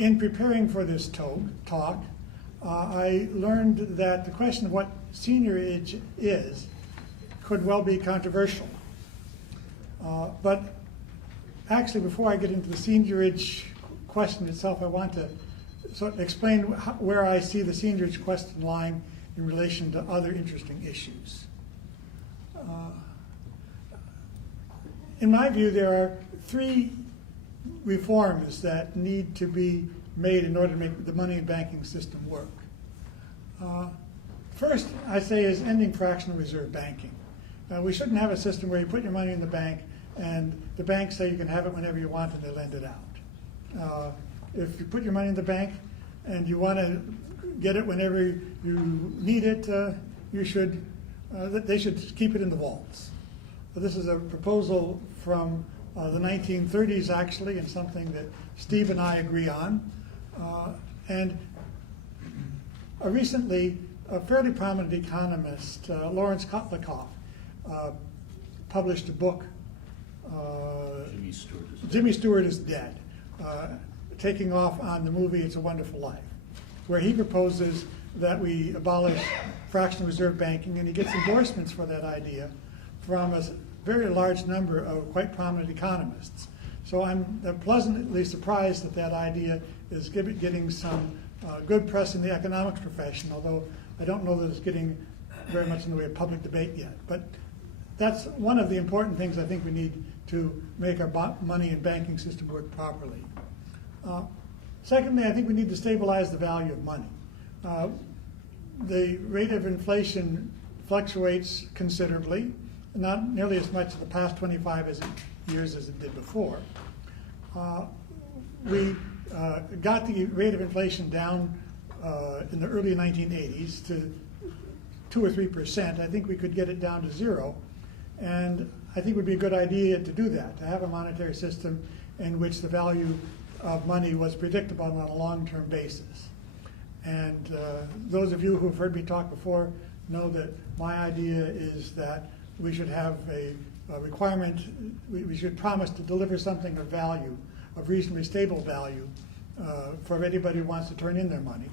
in preparing for this talk, I learned that the question of what seigniorage is could well be controversial. But actually, before I get into the seigniorage question itself, I want to sort of explain where I see the seigniorage question lying in relation to other interesting issues. In my view, there are three reforms that need to be made in order to make the money and banking system work. First, I say, is ending fractional reserve banking. We shouldn't have a system where you put your money in the bank and the banks say you can have it whenever you want and they lend it out. If you put your money in the bank and you want to get it whenever you need it, they should keep it in the vaults. So this is a proposal from the 1930s, actually, and something that Steve and I agree on. And recently, a fairly prominent economist, Lawrence Kotlikoff, published a book, Jimmy Stewart is Dead, taking off on the movie It's a Wonderful Life, where he proposes that we abolish fractional reserve banking, and he gets endorsements for that idea from a very large number of quite prominent economists. So I'm pleasantly surprised that that idea is getting some good press in the economics profession, although I don't know that it's getting very much in the way of public debate yet. But that's one of the important things I think we need to make our money and banking system work properly. Secondly, I think we need to stabilize the value of money. The rate of inflation fluctuates considerably, not nearly as much in the past 25 years as it did before. We got the rate of inflation down in the early 1980s to 2 or 3%. I think we could get it down to 0. And I think it would be a good idea to do that, to have a monetary system in which the value of money was predictable on a long-term basis. And those of you who have heard me talk before know that my idea is that we should have a requirement, we should promise to deliver something of value, of reasonably stable value, for anybody who wants to turn in their money.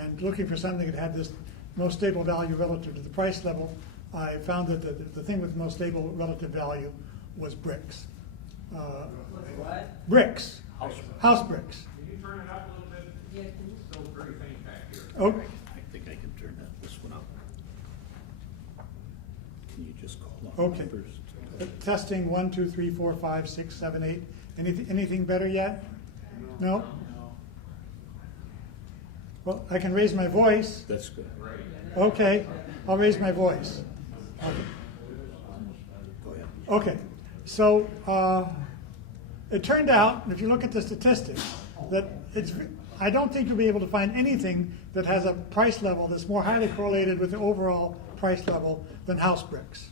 And looking for something that had this most stable value relative to the price level, I found that the thing with most stable relative value was bricks. What? Bricks. House bricks. Can you turn it up a little bit? Yeah, can you? It's still very faint back here. Oh, I think I can turn this one up. Can you just call on okay. numbers? Testing 1, 2, 3, 4, 5, 6, 7, 8. Anything better yet? No? Well, I can raise my voice. That's good. Okay, I'll raise my voice. Okay. Go ahead. Okay, so it turned out, if you look at the statistics, that I don't think you'll be able to find anything that has a price level that's more highly correlated with the overall price level than house bricks.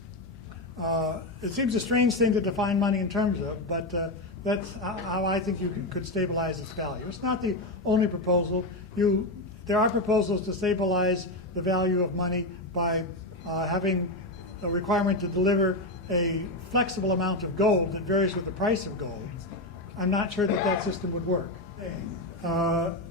It seems a strange thing to define money in terms of, but that's how I think you could stabilize its value. It's not the only proposal. There are proposals to stabilize the value of money by having a requirement to deliver a flexible amount of gold that varies with the price of gold. I'm not sure that that system would work.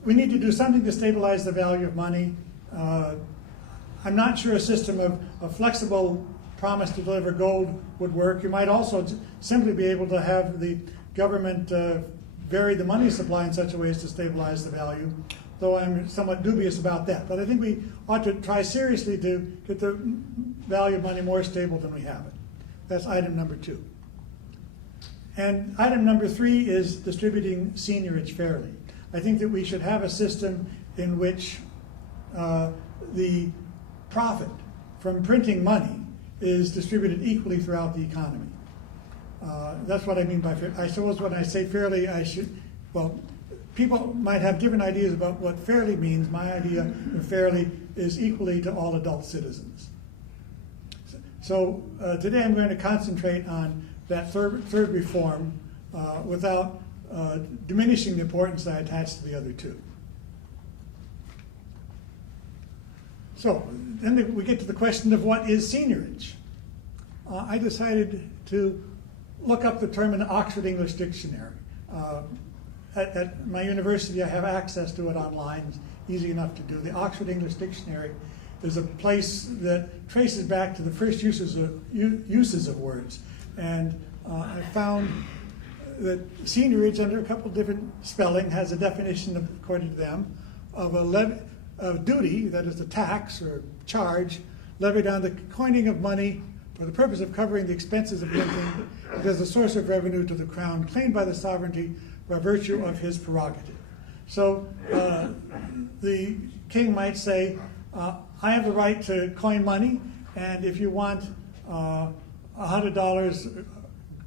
We need to do something to stabilize the value of money. I'm not sure a system of a flexible promise to deliver gold would work. You might also simply be able to have the government vary the money supply in such a way as to stabilize the value, though I'm somewhat dubious about that. But I think we ought to try seriously to get the value of money more stable than we have it. That's item number 2. And item number 3 is distributing seigniorage fairly. I think that we should have a system in which the profit from printing money is distributed equally throughout the economy. That's what I mean by fair. I suppose when I say fairly, people might have different ideas about what fairly means. My idea of fairly is equally to all adult citizens. So today I'm going to concentrate on that third reform without diminishing the importance I attach to the other two. So then we get to the question of what is seigniorage. I decided to look up the term in the Oxford English Dictionary. at my university, I have access to it online. It's easy enough to do. The Oxford English Dictionary is a place that traces back to the first uses of words. And I found that seigniorage, under a couple different spelling, has a definition, according to them, of a duty, that is a tax or charge, levied on the coining of money for the purpose of covering the expenses of minting, as a source of revenue to the crown, claimed by the sovereignty by virtue of his prerogative. So the king might say, I have the right to coin money, and if you want $100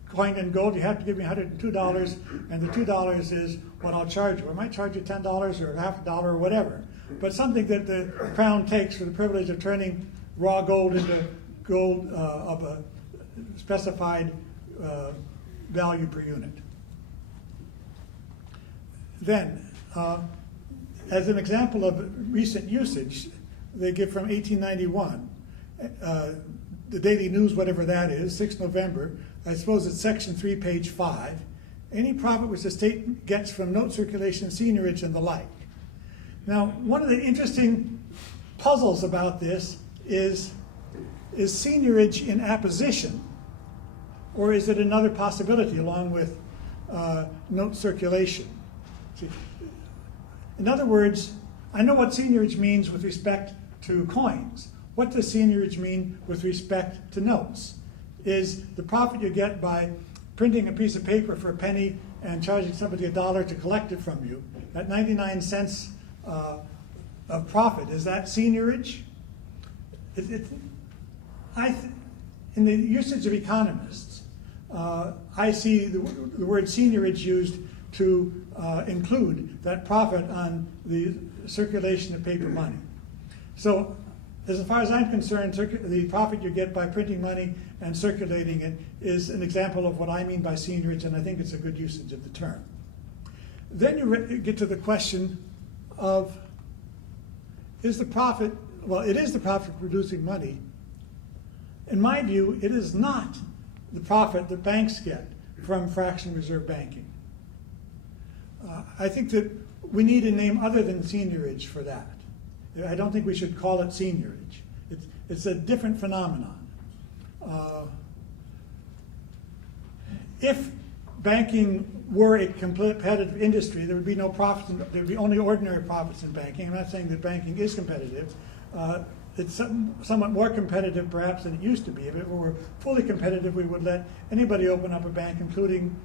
coined in gold, you have to give me $102, and the $2 is what I'll charge you. I might charge you $10 or half a dollar or whatever, but something that the crown takes for the privilege of turning raw gold into gold of a specified value per unit. Then, as an example of recent usage, they give from 1891, the Daily News, whatever that is, 6 November, I suppose it's section 3, page 5, any profit which the state gets from note circulation, seigniorage, and the like. Now, one of the interesting puzzles about this is seigniorage in apposition, or is it another possibility along with note circulation? See, in other words, I know what seigniorage means with respect to coins. What does seigniorage mean with respect to notes? Is the profit you get by printing a piece of paper for a penny and charging somebody $1 to collect it from you, that 99 cents of profit, is that seigniorage? In the usage of economists, I see the word seigniorage used to include that profit on the circulation of paper money. So, as far as I'm concerned, the profit you get by printing money and circulating it is an example of what I mean by seigniorage, and I think it's a good usage of the term. Then you get to the question of, is the profit, well, it is the profit producing money. In my view, it is not the profit that banks get from fractional reserve banking. I think that we need a name other than seigniorage for that. I don't think we should call it seigniorage. It's a different phenomenon. If banking were a competitive industry, there would be no profits. There would be only ordinary profits in banking. I'm not saying that banking is competitive. It's somewhat more competitive, perhaps, than it used to be. If it were fully competitive, we would let anybody open up a bank, including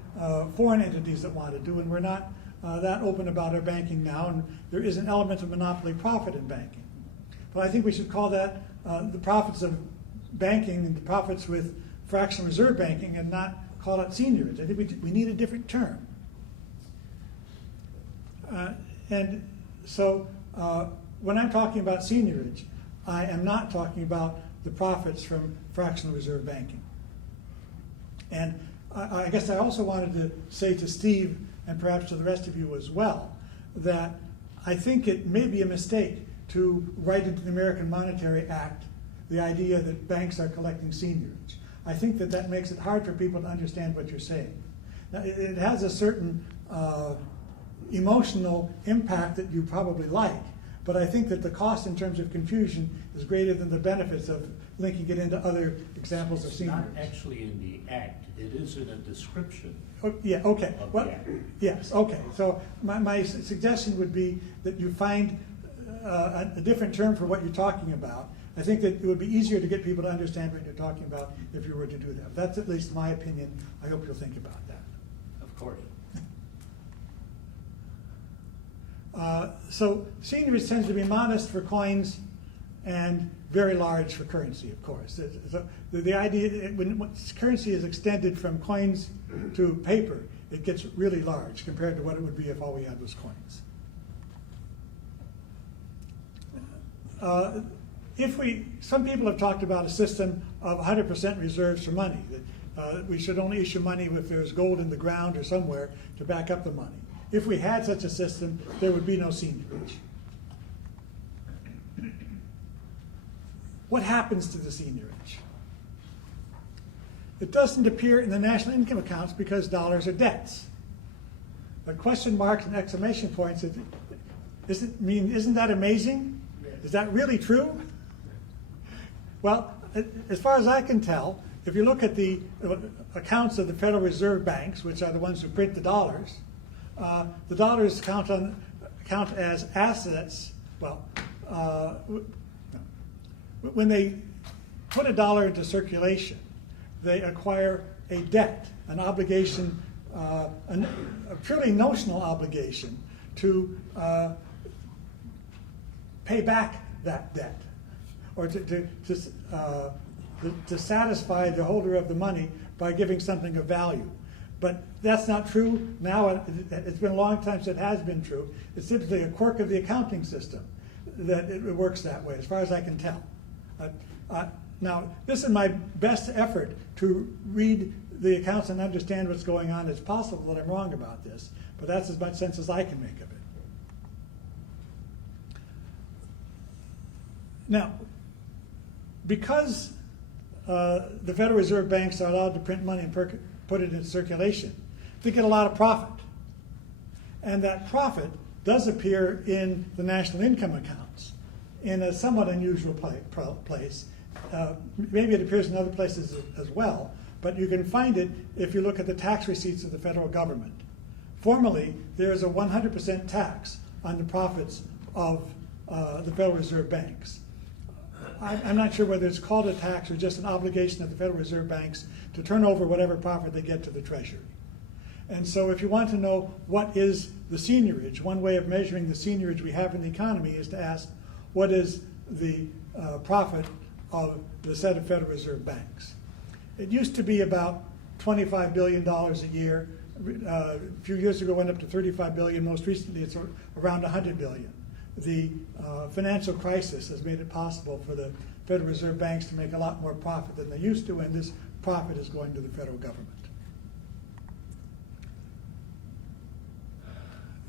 foreign entities that want to do. And we're not that open about our banking now, and there is an element of monopoly profit in banking. But I think we should call that the profits of banking and the profits with fractional reserve banking, and not call it seigniorage. I think we need a different term. And so when I'm talking about seigniorage, I am not talking about the profits from fractional reserve banking. And I guess I also wanted to say to Steve, and perhaps to the rest of you as well, that I think it may be a mistake to write into the American Monetary Act the idea that banks are collecting seigniorage. I think that that makes it hard for people to understand what you're saying. Now, it has a certain emotional impact that you probably like, but I think that the cost in terms of confusion is greater than the benefits of linking it into other examples of seigniorage. It's not actually in the act, it is in a description. Oh, yeah, okay. Of Well, the act. yes, okay. So my suggestion would be that you find a different term for what you're talking about. I think that it would be easier to get people to understand what you're talking about if you were to do that. That's at least my opinion. I hope you'll think about that. Of course. So seigniorage tends to be modest for coins and very large for currency, of course. So the idea, when currency is extended from coins to paper, it gets really large compared to what it would be if all we had was coins. Some people have talked about a system of 100% reserves for money, that we should only issue money if there's gold in the ground or somewhere to back up the money. If we had such a system, there would be no seigniorage. What happens to the seigniorage? It doesn't appear in the national income accounts because dollars are debts. But question marks and exclamation points, isn't that amazing? Is that really true? Well, as far as I can tell, if you look at the accounts of the Federal Reserve banks, which are the ones who print the dollars count as assets. Well, when they put a dollar into circulation, they acquire a debt, an obligation, a purely notional obligation to pay back that debt, or to satisfy the holder of the money by giving something of value. But that's not true now. It's been a long time since it has been true. It's simply a quirk of the accounting system that it works that way, as far as I can tell. Now, this is my best effort to read the accounts and understand what's going on. It's possible that I'm wrong about this, but that's as much sense as I can make of it. Now, because the Federal Reserve banks are allowed to print money and put it in circulation, they get a lot of profit. And that profit does appear in the national income accounts in a somewhat unusual place. Maybe it appears in other places as well, but you can find it if you look at the tax receipts of the federal government. Formally, there is a 100% tax on the profits of the Federal Reserve banks. I'm not sure whether it's called a tax or just an obligation of the Federal Reserve banks to turn over whatever profit they get to the Treasury. And so if you want to know what is the seigniorage, one way of measuring the seigniorage we have in the economy is to ask what is the profit of the set of Federal Reserve banks. It used to be about $25 billion a year. A few years ago it went up to $35 billion. Most recently it's around $100 billion. The financial crisis has made it possible for the Federal Reserve banks to make a lot more profit than they used to, and this profit is going to the federal government.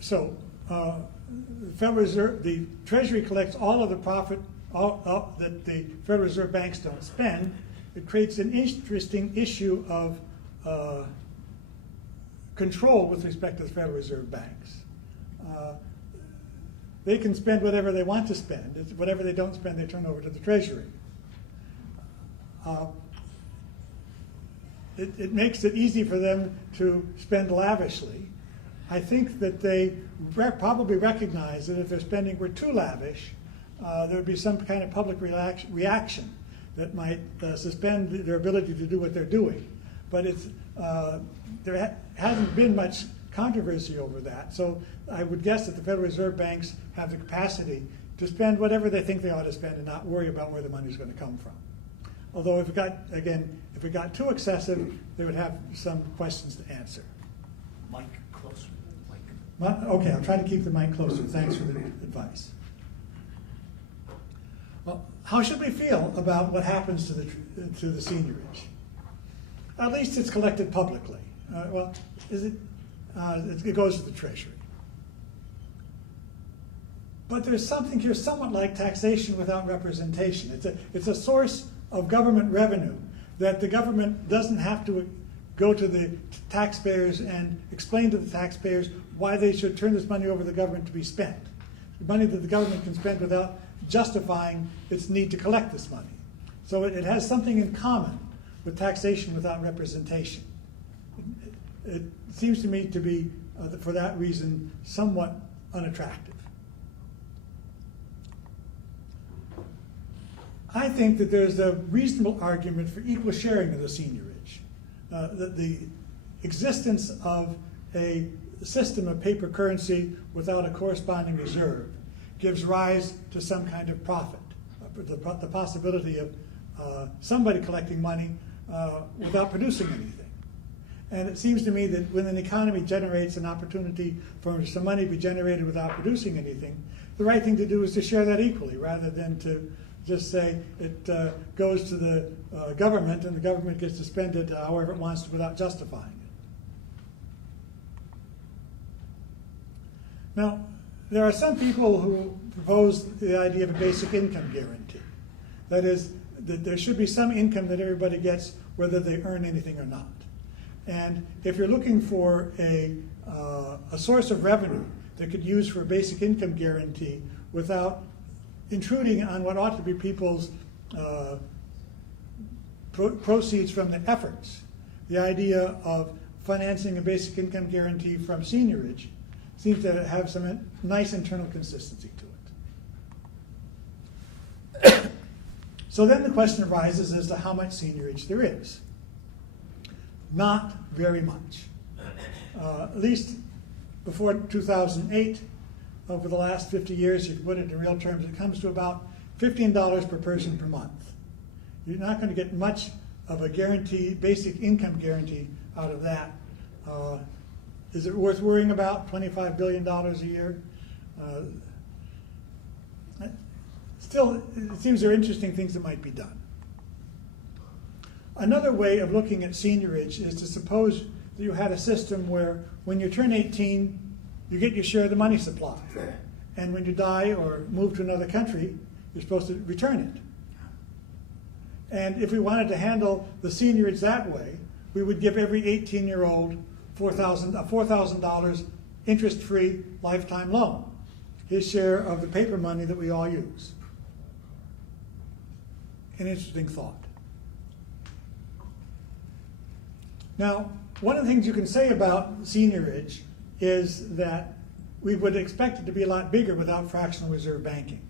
So the Federal Reserve, the Treasury collects all of the profit that the Federal Reserve banks don't spend. It creates an interesting issue of control with respect to the Federal Reserve banks. They can spend whatever they want to spend. Whatever they don't spend, they turn over to the Treasury. It makes it easy for them to spend lavishly. I think that they probably recognize that if their spending were too lavish, there would be some kind of public reaction that might suspend their ability to do what they're doing. But there hasn't been much controversy over that. So I would guess that the Federal Reserve banks have the capacity to spend whatever they think they ought to spend and not worry about where the money is going to come from. Although if it got too excessive, they would have some questions to answer. Mic closer. Okay, I'll try to keep the mic closer. Thanks for the advice. Well, how should we feel about what happens to the seigniorage? At least it's collected publicly. It goes to the Treasury. But there's something here somewhat like taxation without representation. It's a source of government revenue that the government doesn't have to go to the taxpayers and explain to the taxpayers why they should turn this money over to the government to be spent. Money that the government can spend without justifying its need to collect this money. So it has something in common with taxation without representation. It seems to me to be, for that reason, somewhat unattractive. I think that there's a reasonable argument for equal sharing of the seigniorage. That the existence of a system of paper currency without a corresponding reserve gives rise to some kind of profit. The possibility of somebody collecting money without producing anything. And it seems to me that when an economy generates an opportunity for some money to be generated without producing anything, the right thing to do is to share that equally rather than to just say it goes to the government and the government gets to spend it however it wants to without justifying it. Now, there are some people who propose the idea of a basic income guarantee. That is, that there should be some income that everybody gets whether they earn anything or not. And if you're looking for a a source of revenue that could use for a basic income guarantee without intruding on what ought to be people's proceeds from the efforts. The idea of financing a basic income guarantee from Seigniorage seems to have some nice internal consistency to it. So then the question arises as to how much seigniorage there is. Not very much. At least before 2008, over the last 50 years, if you put it in real terms, it comes to about $15 per person per month. You're not going to get much of a guarantee, basic income guarantee out of that. Is it worth worrying about? $25 billion a year? Still, it seems there are interesting things that might be done. Another way of looking at seigniorage is to suppose that you had a system where when you turn 18, you get your share of the money supply. And when you die or move to another country, you're supposed to return it. And if we wanted to handle the seigniorage that way, we would give every 18-year-old $4,000 interest-free lifetime loan, his share of the paper money that we all use. An interesting thought. Now, one of the things you can say about seigniorage is that we would expect it to be a lot bigger without fractional reserve banking.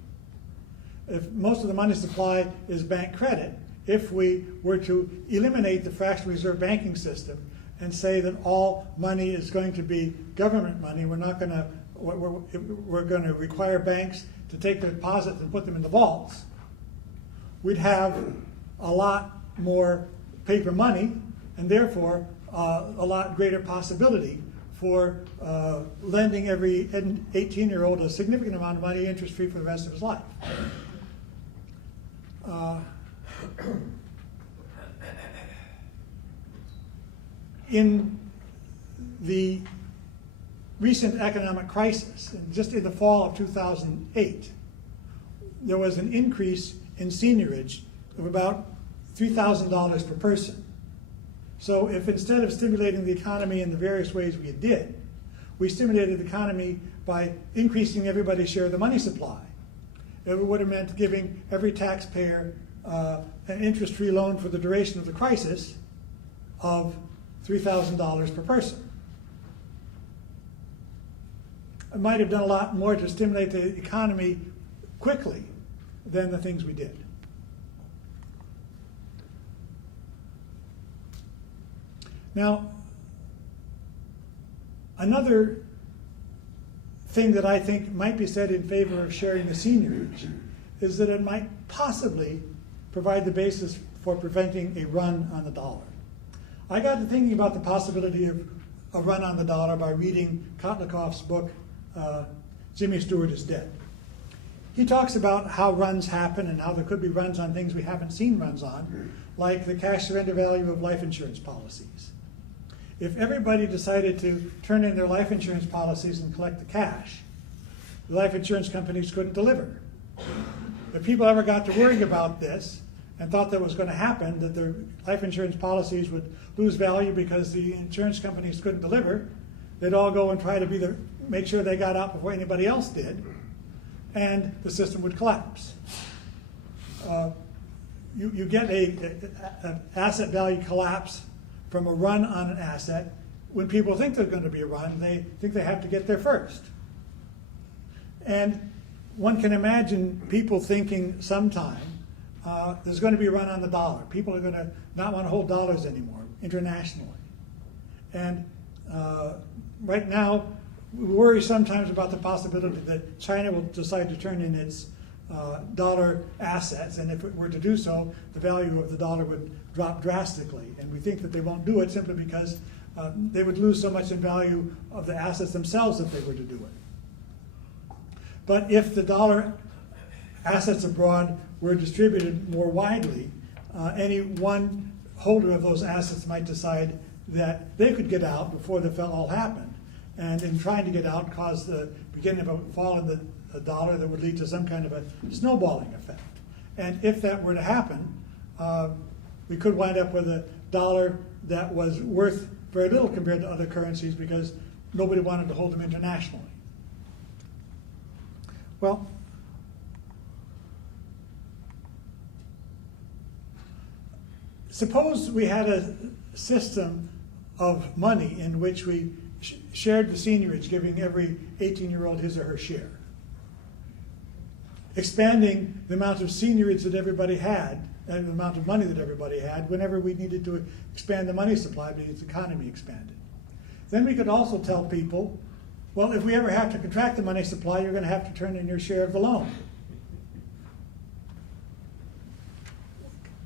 If most of the money supply is bank credit, if we were to eliminate the fractional reserve banking system and say that all money is going to be government money, we're going to require banks to take their deposits and put them in the vaults, we'd have a lot more paper money and therefore a lot greater possibility for lending every 18-year-old a significant amount of money interest-free for the rest of his life. In the recent economic crisis, just in the fall of 2008, there was an increase in seigniorage of about $3,000 per person. So if instead of stimulating the economy in the various ways we did, we stimulated the economy by increasing everybody's share of the money supply, it would have meant giving every taxpayer an interest-free loan for the duration of the crisis of $3,000 per person. It might have done a lot more to stimulate the economy quickly than the things we did. Now, another thing that I think might be said in favor of sharing the seigniorage is that it might possibly provide the basis for preventing a run on the dollar. I got to thinking about the possibility of a run on the dollar by reading Kotlikoff's book, Jimmy Stewart is Dead. He talks about how runs happen and how there could be runs on things we haven't seen runs on, like the cash surrender value of life insurance policies. If everybody decided to turn in their life insurance policies and collect the cash, the life insurance companies couldn't deliver. If people ever got to worrying about this and thought that was going to happen, that their life insurance policies would lose value because the insurance companies couldn't deliver, they'd all go and try to make sure they got out before anybody else did, and the system would collapse. You get an asset value collapse from a run on an asset. When people think there's going to be a run, they think they have to get there first. And one can imagine people thinking sometime there's going to be a run on the dollar. People are going to not want to hold dollars anymore internationally. And right now, we worry sometimes about the possibility that China will decide to turn in its dollar assets, and if it were to do so, the value of the dollar would drop drastically. And we think that they won't do it simply because they would lose so much in value of the assets themselves if they were to do it. But if the dollar assets abroad were distributed more widely, any one holder of those assets might decide that they could get out before the all happened. And in trying to get out, cause the beginning of a fall in the dollar that would lead to some kind of a snowballing effect. And if that were to happen, we could wind up with a dollar that was worth very little compared to other currencies because nobody wanted to hold them internationally. Well, suppose we had a system of money in which we shared the seigniorage, giving every 18-year-old his or her share, expanding the amount of seigniorage that everybody had and the amount of money that everybody had whenever we needed to expand the money supply because the economy expanded. Then we could also tell people, well, if we ever have to contract the money supply, you're going to have to turn in your share of the loan.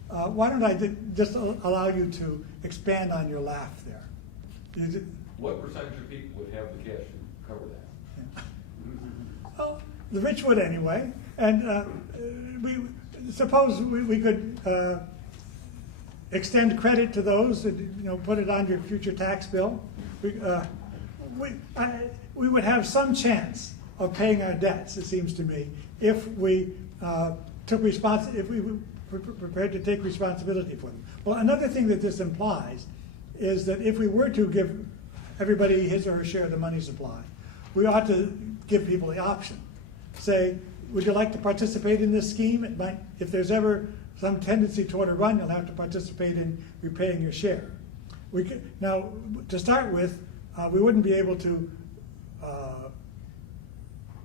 Why don't I just allow you to expand on your laugh there? What percentage of people would have the cash to cover that? Well, the rich would anyway. And suppose we could extend credit to those, and, put it on your future tax bill. We would have some chance of paying our debts, it seems to me, if we if we were prepared to take responsibility for them. Well, another thing that this implies is that if we were to give everybody his or her share of the money supply, we ought to give people the option. Say, would you like to participate in this scheme? It might, if there's ever some tendency toward a run, you'll have to participate in repaying your share. Now, to start with, we wouldn't be able to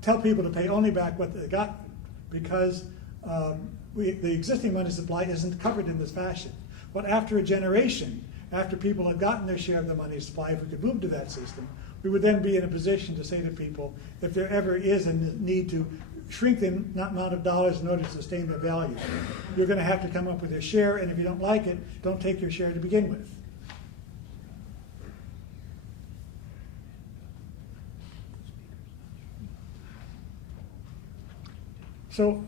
tell people to pay only back what they got because the existing money supply isn't covered in this fashion. But after a generation, after people had gotten their share of the money supply, if we could move to that system, we would then be in a position to say to people, if there ever is a need to shrink the amount of dollars in order to sustain their value, you're going to have to come up with your share, and if you don't like it, don't take your share to begin with. So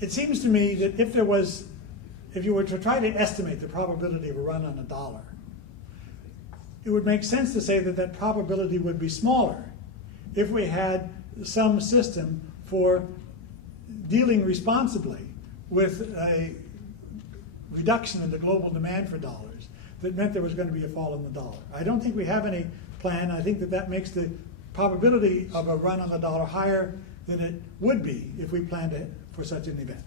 it seems to me that if you were to try to estimate the probability of a run on a dollar, it would make sense to say that that probability would be smaller if we had some system for dealing responsibly with a reduction in the global demand for dollars that meant there was going to be a fall in the dollar. I don't think we have any plan. I think that makes the probability of a run on the dollar higher than it would be if we planned for such an event.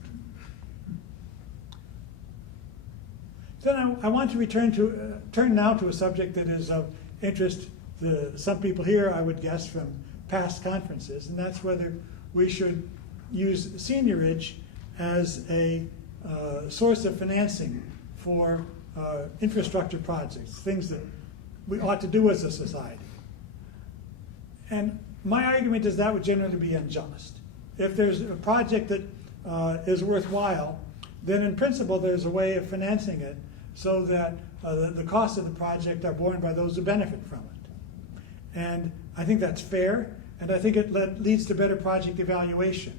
Then I want to turn now to a subject that is of interest to some people here, I would guess, from past conferences, and that's whether we should use seigniorage as a source of financing for infrastructure projects, things that we ought to do as a society. And my argument is that would generally be unjust. If there's a project that is worthwhile, then in principle there's a way of financing it so that the costs of the project are borne by those who benefit from it. And I think that's fair, and I think it leads to better project evaluation.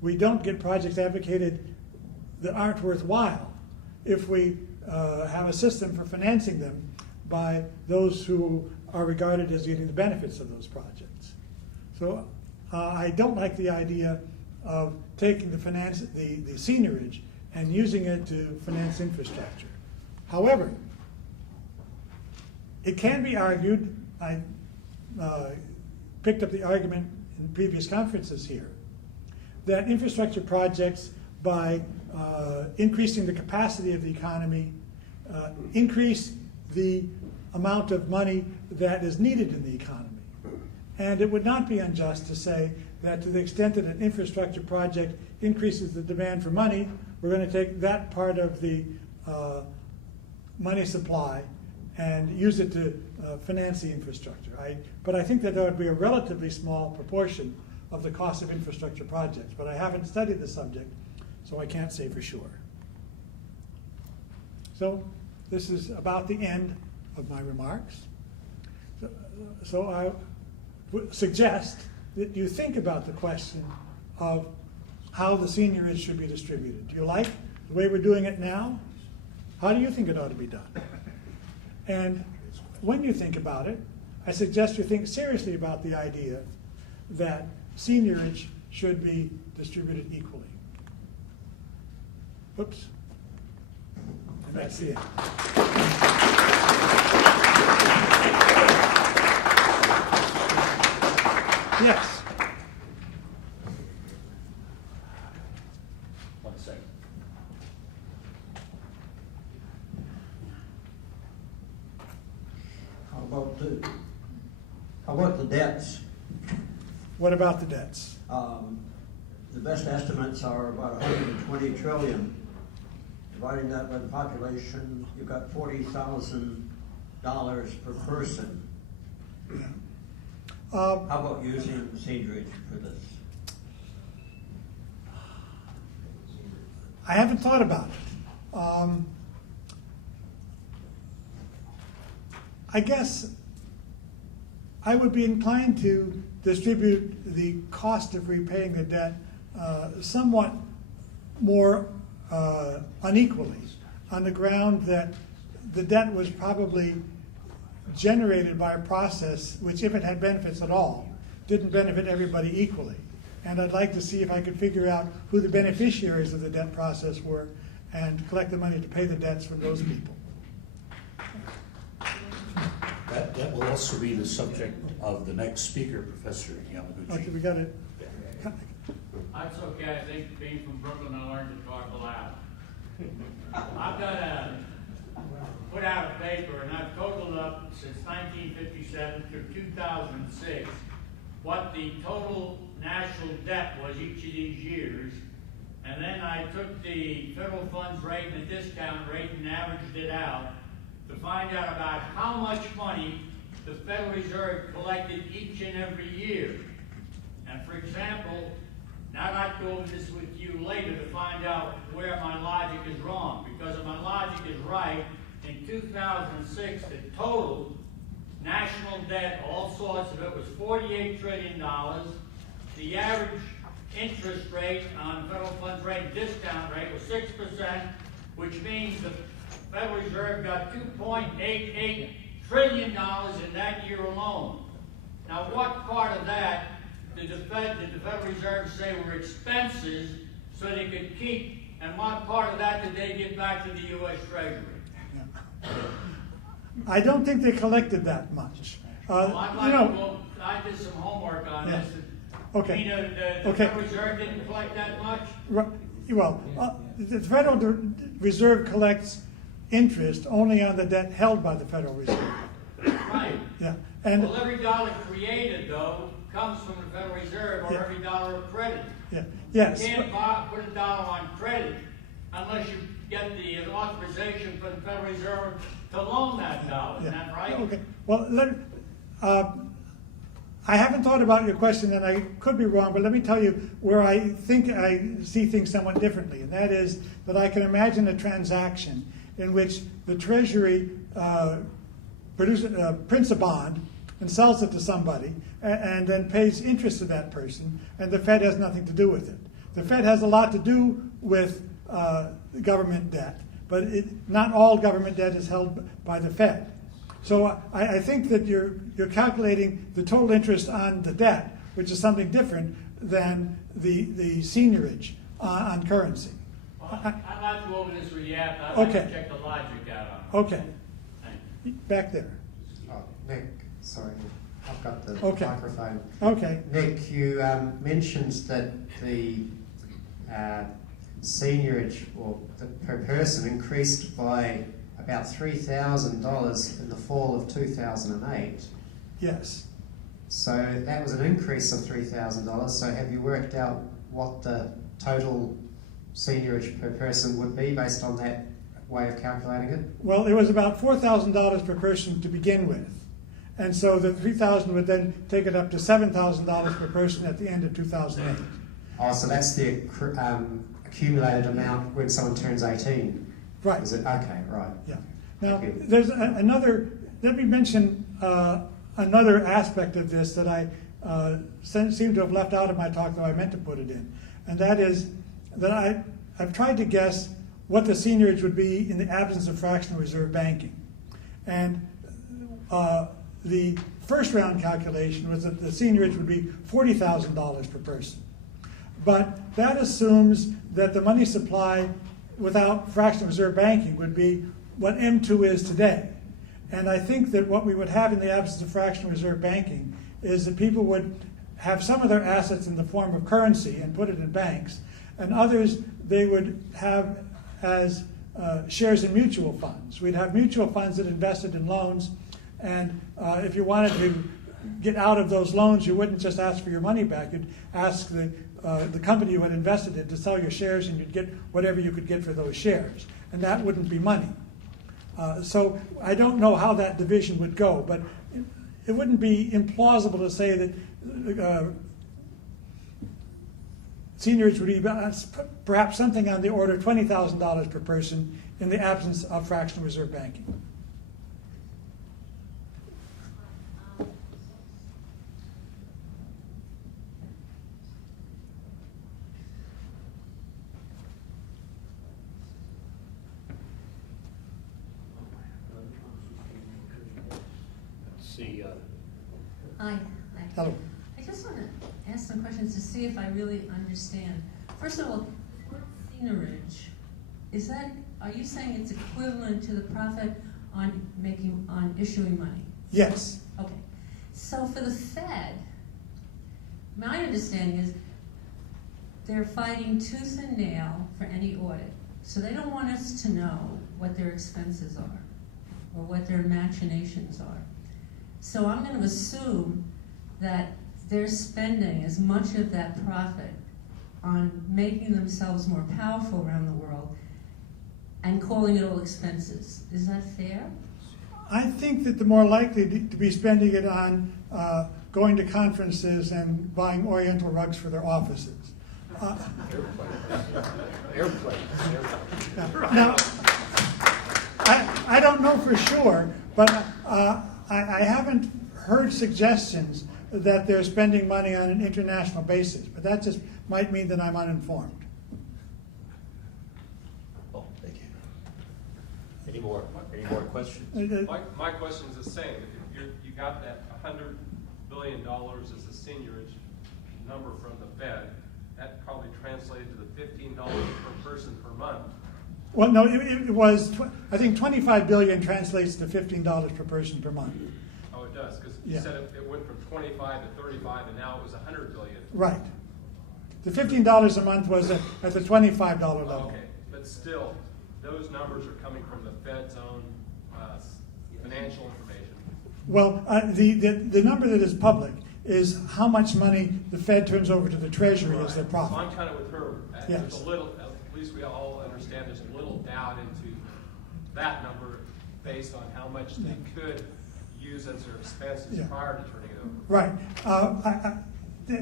We don't get projects advocated that aren't worthwhile if we have a system for financing them by those who are regarded as getting the benefits of those projects. So I don't like the idea of taking the seigniorage and using it to finance infrastructure. However, it can be argued, I picked up the argument in previous conferences here, that infrastructure projects, by increasing the capacity of the economy, increase the amount of money that is needed in the economy. And it would not be unjust to say that to the extent that an infrastructure project increases the demand for money, we're going to take that part of the money supply and use it to finance the infrastructure. But I think that there would be a relatively small proportion of the cost of infrastructure projects. But I haven't studied the subject, so I can't say for sure. So this is about the end of my remarks. So I would suggest that you think about the question of how the seigniorage should be distributed. Do you like the way we're doing it now? How do you think it ought to be done? And when you think about it, I suggest you think seriously about the idea that seigniorage should be distributed equally. Oops. And that's the end. Yes. 1 second. How about the debts? What about the debts? The best estimates are about 120 trillion. Dividing that by the population, you've got $40,000 per person. How about using Seigniorage for this? I haven't thought about it. I guess I would be inclined to distribute the cost of repaying the debt somewhat more unequally, on the ground that the debt was probably generated by a process which, if it had benefits at all, didn't benefit everybody equally. And I'd like to see if I could figure out who the beneficiaries of the debt process were and collect the money to pay the debts from those people. That will also be the subject of the next speaker, Professor Yamaguchi. Okay, we got it. That's okay, I think being from Brooklyn, I learned to talk aloud. I've got put out a paper, and I've totaled up since 1957 through 2006 what the total national debt was each of these years, and then I took the federal funds rate and the discount rate and averaged it out to find out about how much money the Federal Reserve collected each and every year. And for example, now I'd like to go over this with you later to find out where my logic is wrong, because if my logic is right, in 2006 the total national debt, all sorts of it, was $48 trillion. The average interest rate on federal funds rate discount rate was 6%, which means the Federal Reserve got $2.88 trillion in that year alone. Now, what part of that did the Federal Reserve say were expenses so they could keep, and what part of that did they give back to the U.S. Treasury? I don't think they collected that much. Well, I'd like to go, I did some homework on Yeah. this. Okay. You know, the Okay. Federal Reserve didn't collect that much? Well, the Federal Reserve collects interest only on the debt held by the Federal Reserve. Right. Yeah, and Well, every dollar created, though, comes from the Federal Reserve, or Yeah. every dollar of credit. yeah, yes. You can't put a dollar on credit unless you get the authorization from the Federal Reserve to loan that dollar. Isn't that right? Okay. Well, I haven't thought about your question, and I could be wrong, but let me tell you where I think I see things somewhat differently, and that is that I can imagine a transaction in which the Treasury prints a bond and sells it to somebody, and then pays interest to that person, and the Fed has nothing to do with it. The Fed has a lot to do with government debt, but not all government debt is held by the Fed. So I think that you're calculating the total interest on the debt, which is something different than the seigniorage on currency. Well, I'd like to go over this with you after. I'd like Okay. to check the logic out on it. Okay, Thank you. back there. Oh, Nick, sorry, I've got the Okay. microphone. Okay. Nick, you mentioned that the seigniorage or the per person increased by about $3,000 in the fall of 2008. Yes. So that was an increase of $3,000. So have you worked out what the total seigniorage per person would be based on that way of calculating it? Well, it was about $4,000 per person to begin with. And so the $3,000 would then take it up to $7,000 per person at the end of 2008. Oh, so that's the accumulated amount when someone turns 18. Right. Is it? Okay, right. Yeah. Now, Thank you. there's another, let me mention another aspect of this that I seem to have left out of my talk, though I meant to put it in. And that is that I've tried to guess what the seigniorage would be in the absence of fractional reserve banking. And the first round calculation was that the seigniorage would be $40,000 per person. But that assumes that the money supply without fractional reserve banking would be what M2 is today. And I think that what we would have in the absence of fractional reserve banking is that people would have some of their assets in the form of currency and put it in banks, and others they would have as shares in mutual funds. We'd have mutual funds that invested in loans, and if you wanted to get out of those loans, you wouldn't just ask for your money back. You'd ask the company you had invested in to sell your shares, and you'd get whatever you could get for those shares, and that wouldn't be money. So I don't know how that division would go, but it wouldn't be implausible to say that seigniorage would be perhaps something on the order of $20,000 per person in the absence of fractional reserve banking. Let's see, Hi. Hello. I just want to ask some questions to see if I really understand. First of all, seigniorage, are you saying it's equivalent to the profit on issuing money? Yes. Okay. So for the Fed, my understanding is they're fighting tooth and nail for any audit. So they don't want us to know what their expenses are or what their machinations are. So I'm going to assume that they're spending as much of that profit on making themselves more powerful around the world and calling it all expenses. Is that fair? I think that the more likely to be spending it on going to conferences and buying Oriental rugs for their offices. airplanes. Now, I don't know for sure, but I haven't heard suggestions that they're spending money on an international basis, but that just might mean that I'm uninformed. Oh, thank you. Any more questions? My question is the same. If you got that $100 billion as a seigniorage number from the Fed, that probably translated to the $15 per person per month. Well, no, it was, I think 25 billion translates to $15 per person per month. Oh, it does, because you said it went from 25 to 35, and now it was 100 billion. Right. The $15 a month was at the $25 level. Okay, but still, those numbers are coming from the Fed's own financial information. Well, the number that is public is how much money the Fed turns over to the Treasury as their profit. So I'm kind of with her. Yes. There's a little, at least we all understand, there's a little doubt into that number based on how much they could use as their expenses prior to turning it over. Right.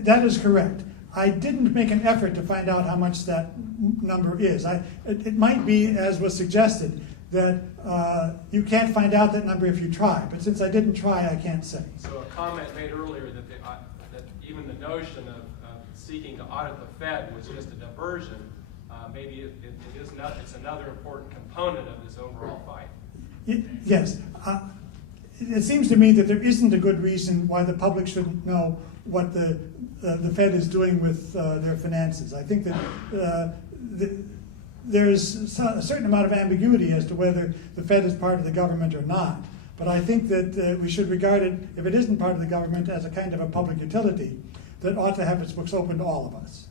That is correct. I didn't make an effort to find out how much that number is. It might be, as was suggested, that you can't find out that number if you try. But since I didn't try, I can't say. So a comment made earlier that even the notion of seeking to audit the Fed was just a diversion. Maybe it is not. It's another important component of this overall fight. Yes. It seems to me that there isn't a good reason why the public shouldn't know what the Fed is doing with their finances. I think that there's a certain amount of ambiguity as to whether the Fed is part of the government or not. But I think that we should regard it, if it isn't part of the government, as a kind of a public utility that ought to have its books open to all of us.